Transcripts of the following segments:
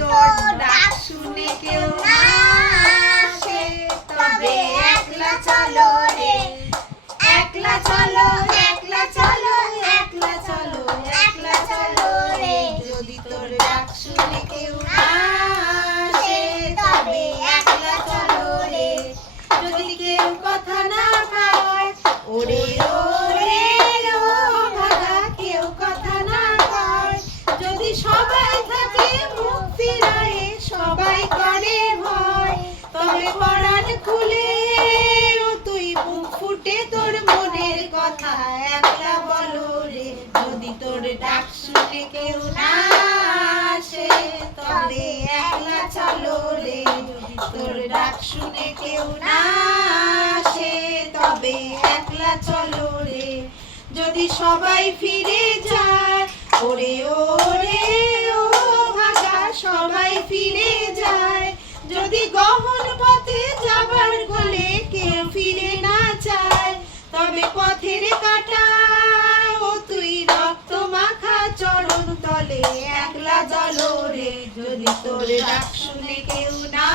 তোর ডাক শুনে কেউ না আসে তবে একলা চলো রে, একলা চলো, একলা চলো, একলা চলো, একলা চলো রে। যদি তোর ডাক শুনে কেউ না আসে তবে একলা চলো রে। যদি কেউ কথা না কয় ওরে ওরে ও ভাগা, কেউ কথা না কয়, যদি সবাই থাকে মুখ ফিরায়ে সবাই করে ভয়, তবে পরাণ খুলে ও তুই মুখ ফুটে তোর মনের কথা একলা বলো রে। যদি তোর ডাক শুনে কেউ না আসে তবে একলা চলো রে। যদি তোর ডাক শুনে কেউ না আসে তবে একলা চলো রে। যদি সবাই ফিরে যায় ওরে ওরে ও ভাগা, সবাই ফিরে যায়, যদি গহন পথে যাবার গোলে কেউ ফিরে না চায়, তবে পথের কাটা ও তুই রক্ত মাখা চরণ তলে একলা চলো রে। যদি তোর ডাক শুনে কেউ না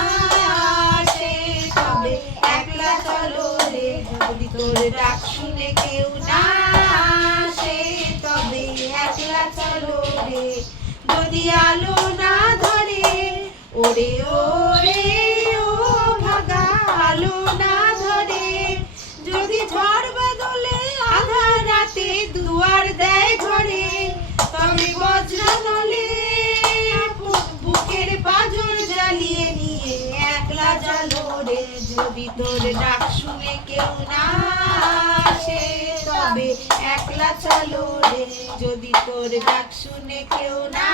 আসে তবে একলা চলো রে। যদি তোর ডাক শুনে কেউ না আসে তবে একলা চলো রে। যদি আলো না ধরে ওরে ওরে ও ভাগা, আলো না ধরে, যদি ঝড় বাদলে আধার রাতে দুয়ার দেয় ঘরে, তবে বজ্রনলে বুকের পাঁজর জ্বালিয়ে নিয়ে একলা চলো রে। যদি তোর ডাক শুনে কেউ না আসে তবে একলা চলো রে। যদি তোর ডাক শুনে কেউ না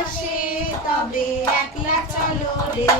আসে তবে একলা চলো রে।